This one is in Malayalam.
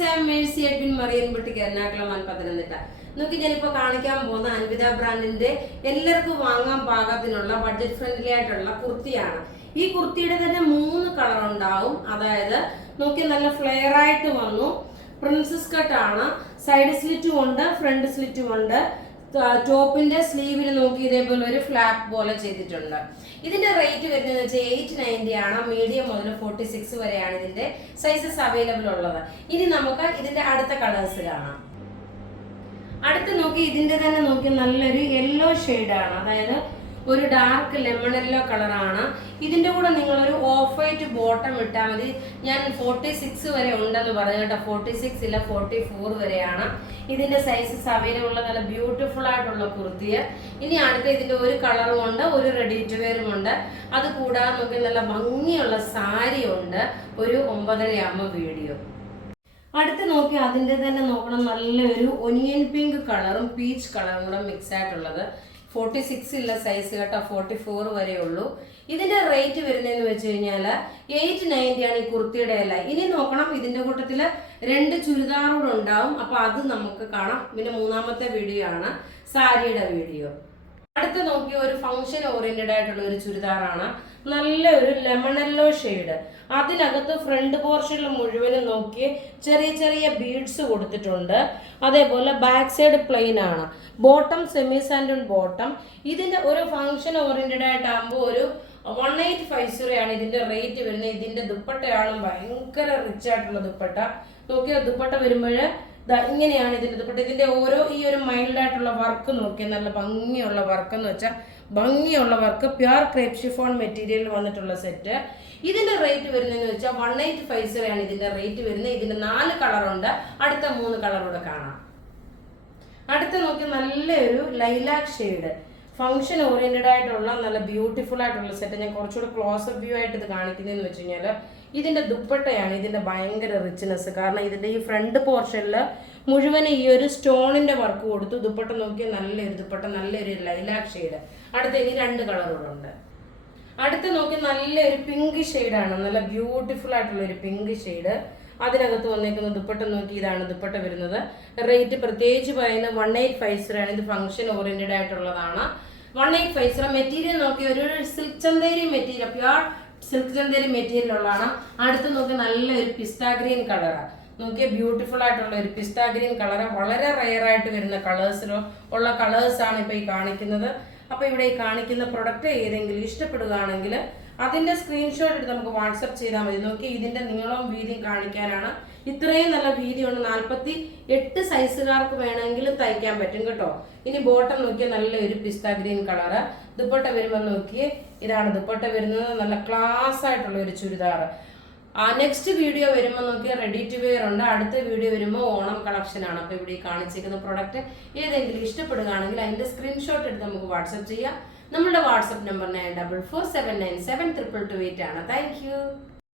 Friends, I am Mercy Edwin മറിയൻപട്ടിക്ക് എറണാകുളം പത്തനംതിട്ട. നോക്കി ഞാനിപ്പോൾ കാണിക്കാൻ പോകുന്ന അൻവിത ബ്രാൻഡിന്റെ എല്ലാവർക്കും വാങ്ങാൻ പാകത്തിനുള്ള ബഡ്ജറ്റ് ഫ്രണ്ട്ലി ആയിട്ടുള്ള കുർത്തിയാണ്. ഈ കുർത്തിയുടെ തന്നെ 3 കളർ ഉണ്ടാവും. അതായത് നോക്കി നല്ല ഫ്ലെയർ ആയിട്ട് വന്നു, പ്രിൻസസ് കട്ട് ആണ്, സൈഡ് സ്ലിറ്റും ഉണ്ട്, ഫ്രണ്ട് സ്ലിറ്റും ഉണ്ട്. ടോപ്പിന്റെ സ്ലീവിൽ നോക്കി ഇതേപോലെ ഒരു ഫ്ലാപ്പ് പോലെ ചെയ്തിട്ടുണ്ട്. ഇതിന്റെ റേറ്റ് വരുന്നത് വെച്ചാൽ 890 ആണ്. മീഡിയം മുതൽ 46 വരെയാണ് ഇതിന്റെ സൈസസ് അവൈലബിൾ ഉള്ളത്. ഇനി നമുക്ക് ഇതിന്റെ അടുത്ത കളേഴ്സ് കാണാം. അടുത്ത് നോക്കി ഇതിന്റെ തന്നെ നോക്കി നല്ലൊരു യെല്ലോ ഷെയ്ഡാണ്, അതായത് ഒരു ഡാർക്ക് ലെമൺ യെല്ലോ കളറാണ്. ഇതിന്റെ കൂടെ നിങ്ങളൊരു ഓഫ് വൈറ്റ് ബോട്ടം ഇട്ടാൽ മതി. ഞാൻ 46 വരെ ഉണ്ടെന്ന് പറഞ്ഞു കേട്ടോ. 46 ഇല്ല, 44 വരെയാണ് ഇതിന്റെ സൈസസ് അവൈലബിൾ ഉള്ള നല്ല ബ്യൂട്ടിഫുൾ ആയിട്ടുള്ള കുർത്തിയ. ഇനി അടുത്ത ഇതിന്റെ ഒരു കളറും ഉണ്ട്, ഒരു റെഡി ടു വെയറും ഉണ്ട്. അത് കൂടാതെ നമുക്ക് നല്ല ഭംഗിയുള്ള സാരി ഉണ്ട്. ഒരു 9:30 ആകുമ്പോൾ വീഡിയോ. അടുത്ത് നോക്കി അതിന്റെ തന്നെ നോക്കണം, നല്ലൊരു ഒനിയൻ പിങ്ക് കളറും പീച്ച് കളറും കൂടെ മിക്സ് ആയിട്ടുള്ളത്. 46 ഇല്ല സൈസ് കേട്ടോ, 44 വരെ ഉള്ളൂ. ഇതിന്റെ റേറ്റ് വരുന്നതെന്ന് വെച്ച് കഴിഞ്ഞാൽ 890 ആണ് ഈ കുർത്തിയുടെ അല്ല. ഇനി നോക്കണം, ഇതിന്റെ കൂട്ടത്തില് 2 ചുരിദാറുകൂടെ ഉണ്ടാവും. അപ്പൊ അത് നമുക്ക് കാണാം. പിന്നെ 3ാമത്തെ വീഡിയോ ആണ് സാരിയുടെ വീഡിയോ. അടുത്ത് നോക്കി ഒരു ഫംഗ്ഷൻ ഓറിയന്റഡ് ആയിട്ടുള്ള ഒരു ചുരിദാറാണ്. നല്ലൊരു ലെമൺ യെല്ലോ ഷെയ്ഡ്. അതിനകത്ത് ഫ്രണ്ട് പോർഷനിൽ മുഴുവനും നോക്കി ചെറിയ ചെറിയ ബീഡ്സ് കൊടുത്തിട്ടുണ്ട്. അതേപോലെ ബാക്ക് സൈഡ് പ്ലെയിൻ ആണ്. ബോട്ടം സെമി സാൻഡൂൺ ബോട്ടം. ഇതിന്റെ ഒരു ഫംഗ്ഷൻ ഓറിയന്റഡ് ആയിട്ടാകുമ്പോൾ ഒരു 1850 ആണ് ഇതിന്റെ റേറ്റ് വരുന്നത്. ഇതിന്റെ ദുപ്പട്ടയാണ് ഭയങ്കര റിച്ച് ആയിട്ടുള്ള ദുപ്പട്ട. നോക്കിയാൽ ദുപ്പട്ട വരുമ്പോൾ ഇങ്ങനെയാണ് ഇതിന്റെ ദുപ്പട്ട. ഇതിന്റെ ഓരോ ഈ ഒരു മൈൽഡ് ആയിട്ടുള്ള വർക്ക് നോക്കിയാൽ നല്ല ഭംഗിയുള്ള വർക്ക് എന്ന് വെച്ചാൽ ഭംഗിയുള്ള work, pure crepe chiffon material വന്നിട്ടുള്ള സെറ്റ്. ഇതിന്റെ റേറ്റ് വരുന്നതെന്ന് വെച്ചാൽ 1850 ആണ് ഇതിന്റെ റേറ്റ് വരുന്നത്. ഇതിന്റെ 4 കളറുണ്ട്. അടുത്ത 3 കളറൂടെ കാണാം. അടുത്ത നോക്കി നല്ലൊരു ലൈലാക്ക് ഷെയ്ഡ്, ഫംഗ്ഷൻ ഓറിയന്റഡ് ആയിട്ടുള്ള നല്ല ബ്യൂട്ടിഫുൾ ആയിട്ടുള്ള സെറ്റ്. ഞാൻ കുറച്ചുകൂടെ ക്ലോസപ്പ് വ്യൂ ആയിട്ട് ഇത് കാണിക്കുന്നതെന്ന് വെച്ച് കഴിഞ്ഞാൽ ഇതിന്റെ ദുപ്പട്ടയാണ് ഇതിന്റെ ഭയങ്കര റിച്ച്നെസ്. കാരണം ഇതിന്റെ ഈ ഫ്രണ്ട് പോർഷനിൽ മുഴുവനും ഈ ഒരു സ്റ്റോണിന്റെ വർക്ക് കൊടുത്തു. ദുപ്പട്ട നോക്കിയാൽ നല്ലൊരു ദുപ്പട്ട, നല്ലൊരു ലൈലാക്ക് ഷെയ്ഡ്. അടുത്ത ഇനി 2 കളറുകളുണ്ട്. അടുത്ത് നോക്കി നല്ലൊരു പിങ്ക് ഷെയ്ഡാണ്, നല്ല ബ്യൂട്ടിഫുൾ ആയിട്ടുള്ള ഒരു പിങ്ക് ഷെയ്ഡ്. അതിനകത്ത് വന്നേക്കുന്ന ദുപ്പട്ട നോക്കി, ഇതാണ് ദുപ്പട്ട വരുന്നത്. റേറ്റ് പ്രത്യേകിച്ച് പറയുന്നത് 1850 ആണ്. ഇത് ഫംഗ്ഷൻ ഓറിയന്റഡ് ആയിട്ടുള്ളതാണ്. 1850. മെറ്റീരിയൽ നോക്കി ഒരു silk Chanderi material, pure silk Chanderi material ഉള്ളതാണ്. അടുത്ത് നോക്കി നല്ലൊരു പിസ്ത ഗ്രീൻ കളറാണ്. നോക്കിയ ബ്യൂട്ടിഫുൾ ആയിട്ടുള്ള ഒരു പിസ്ത ഗ്രീൻ കളർ. വളരെ റെയർ ആയിട്ട് വരുന്ന കളേഴ്സിലോ ഉള്ള കളേഴ്സാണ് ഇപ്പൊ ഈ കാണിക്കുന്നത്. അപ്പൊ ഇവിടെ ഈ കാണിക്കുന്ന പ്രൊഡക്റ്റ് ഏതെങ്കിലും ഇഷ്ടപ്പെടുകയാണെങ്കിൽ അതിന്റെ സ്ക്രീൻഷോട്ട് എടുത്ത് നമുക്ക് വാട്സപ്പ് ചെയ്താൽ മതി. നോക്കി ഇതിന്റെ നീളവും വീതിയും കാണിക്കാനാണ്. ഇത്രയും നല്ല വീതി ഉണ്ട്. 48 സൈസുകാർക്ക് വേണമെങ്കിൽ തയ്ക്കാൻ പറ്റും കേട്ടോ. ഇനി ബോട്ടം നോക്കിയാൽ നല്ലൊരു പിസ്ത ഗ്രീൻ കളറ്. ദുപ്പട്ട വരുമ്പോൾ നോക്കിയേ, ഇതാണ് ദുപ്പട്ട വരുന്നത്. നല്ല ക്ലാസ് ആയിട്ടുള്ള ഒരു ചുരിദാർ. നെക്സ്റ്റ് വീഡിയോ വരുമ്പോൾ നോക്കിയാൽ റെഡി ടു വെയർ ഉണ്ട്. അടുത്ത വീഡിയോ വരുമ്പോൾ ഓണം കളക്ഷൻ ആണ്. അപ്പോൾ ഇവിടെ കാണിച്ചിരിക്കുന്ന പ്രൊഡക്റ്റ് ഏതെങ്കിലും ഇഷ്ടപ്പെടുകയാണെങ്കിൽ അതിന്റെ സ്ക്രീൻഷോട്ട് എടുത്ത് നമുക്ക് വാട്സപ്പ് ചെയ്യാം. നമ്മുടെ വാട്സപ്പ് നമ്പർ 9447972228 ആണ്. Thank you.